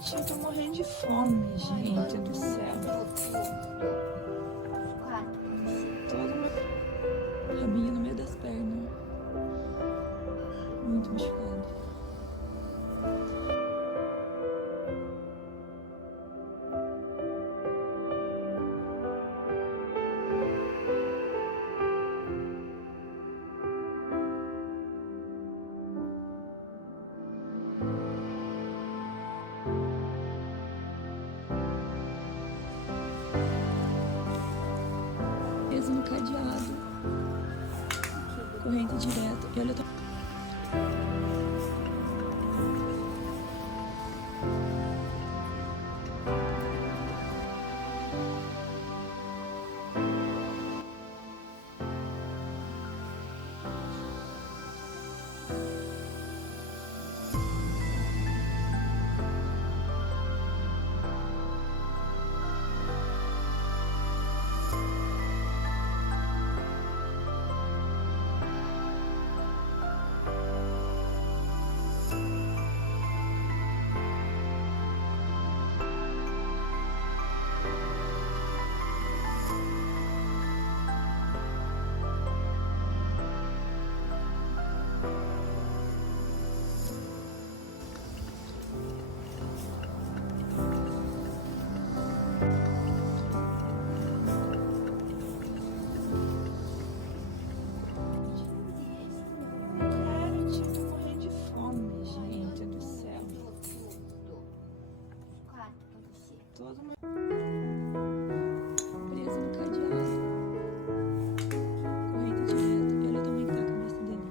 Gente, eu tô morrendo de fome, gente do céu. Todo meu rabinho no meio das pernas. Muito machucado. Preso no cadeado. Corrente direto. E olha, eu tô... Eu tô morrendo de fome, gente do céu. Todo meu... preso no cadeado. Corrente direto. E olha o tamanho que tá a cabeça dele.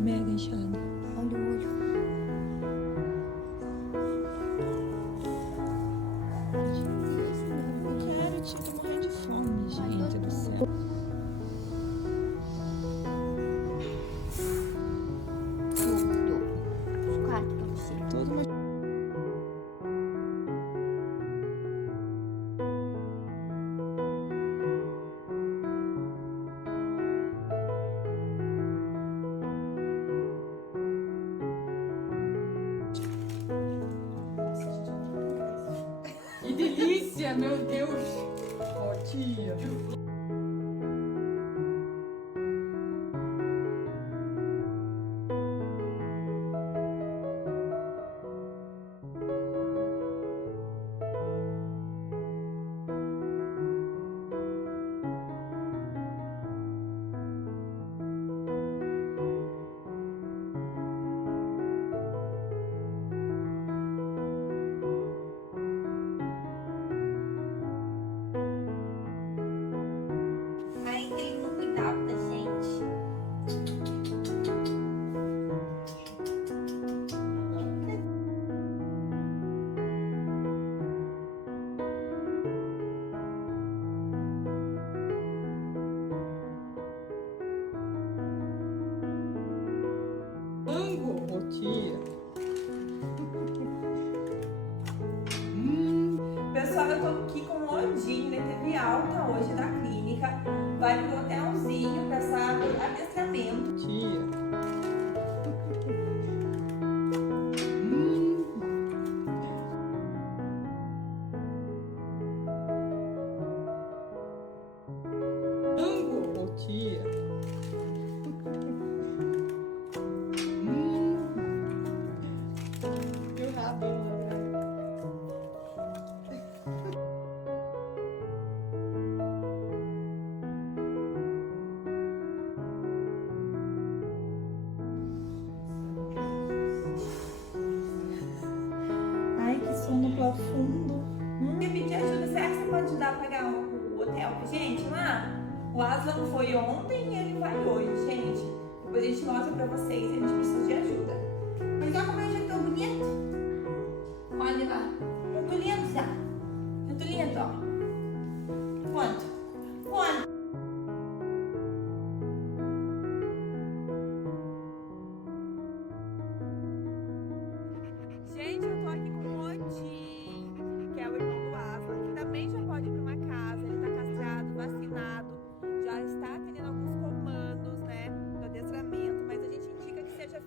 Mega inchada. Olha o olho. Eu tô morrendo de fome, gente do céu. Todo meu... Que delícia, meu Deus! Ó, tia. Aí ele não cuidava da gente. Mango, ô tia. Pessoal, eu tô aqui com o Odinho, ele teve alta hoje da clínica, vai pro hotelzinho passar por adestramento. Tia. Mango, ô tia. E o rabinho lá atrás. Ai, que sono profundo. Quer pedir ajuda? Será que você pode ajudar a pagar o hotel pra gente lá? O Aslan foi ontem e ele vai hoje, gente. Depois a gente mostra pra vocês, a gente precisa de ajuda. Mas olha como eu já tô bonito. Olha lá, Eu tô lindo já. eu tô lindo, ó. Quanto? Quanto? Gente, eu tô aqui com o Odin, que é o irmão do Aslan, que também já pode ir pra uma casa. Ele tá castrado, vacinado, já está atendendo alguns comandos, né, do adestramento, mas a gente indica que seja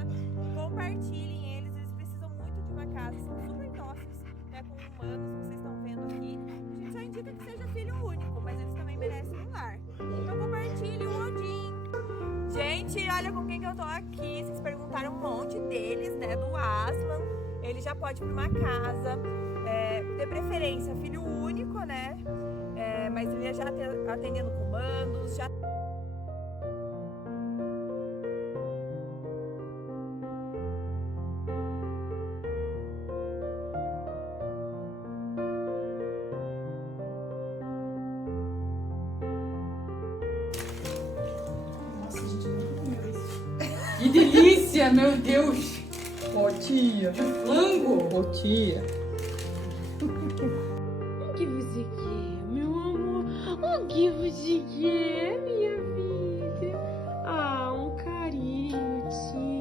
casa, compartilhem eles precisam muito de uma casa, são super dóceis, né, com humanos, vocês estão vendo aqui. A gente só indica que seja filho único, mas eles também merecem um lar. Então compartilhem o Odin. Gente, olha com quem que eu tô aqui, vocês perguntaram um monte deles, né, do Aslan. Ele já pode ir pra uma casa, de preferência filho único, né, mas ele já tá atendendo comandos, já... Nossa, a gente nunca comeu isso. Que delícia, meu Deus. Ó, tia. De flango. Ô, tia. O que você quer, meu amor? O que você quer, minha filha? Ah, um carinho, tia.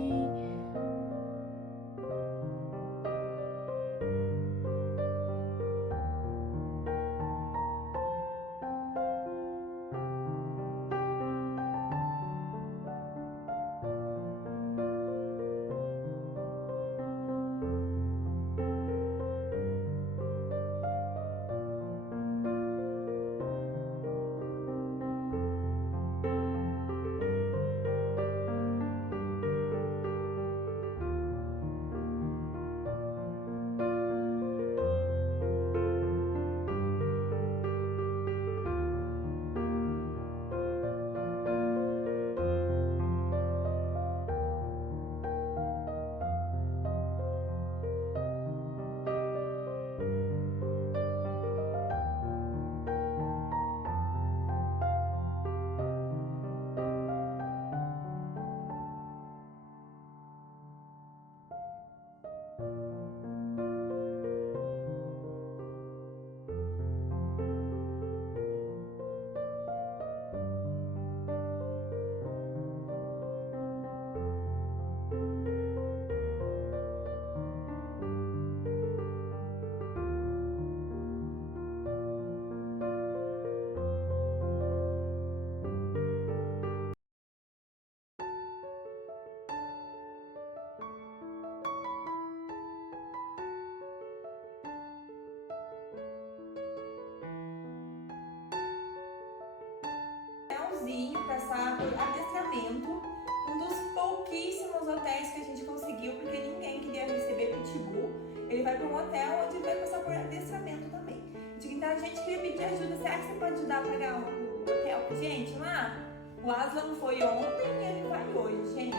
hotelzinho, passar por adestramento, um dos pouquíssimos hotéis que a gente conseguiu, porque ninguém queria receber pitbull. Ele vai para um hotel onde ele vai passar por adestramento também. Então a gente queria pedir ajuda, será que você pode ajudar a pagar o hotel pra gente lá? O Aslan foi ontem e ele vai hoje, gente.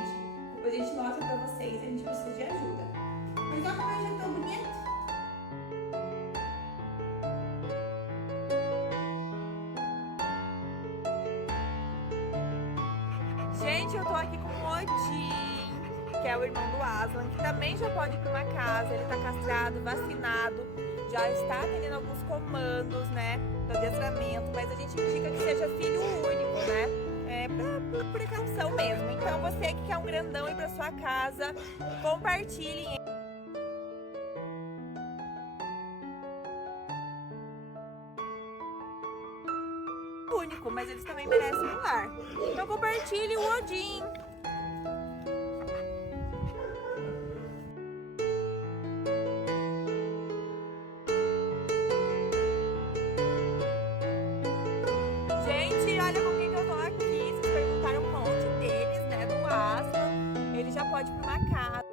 Depois a gente mostra pra vocês, a gente precisa de ajuda. Mas olha como ele já é tão bonito. Gente, eu tô aqui com o Odin, que é o irmão do Aslan, que também já pode ir pra uma casa. Ele tá castrado, vacinado, já está atendendo alguns comandos, né, do adestramento, mas a gente indica que seja filho único, né? Por precaução mesmo. Então você que quer um grandão ir pra sua casa, compartilhem. Único, mas eles também merecem um lar. Então compartilhe o Odin. Gente, olha com quem que eu tô aqui. Vocês perguntaram um monte deles, né, do Aslan. Ele já pode ir pra uma casa.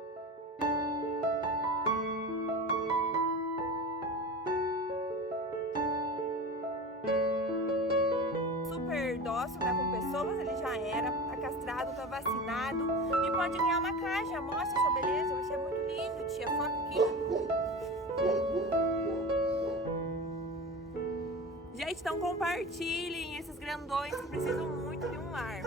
Super dócil, né, com pessoas, ele já era, tá castrado, tá vacinado e pode ganhar uma caixa. Mostra sua beleza, você é muito lindo, tia, foca aqui. Gente, então compartilhem esses grandões que precisam muito de um lar.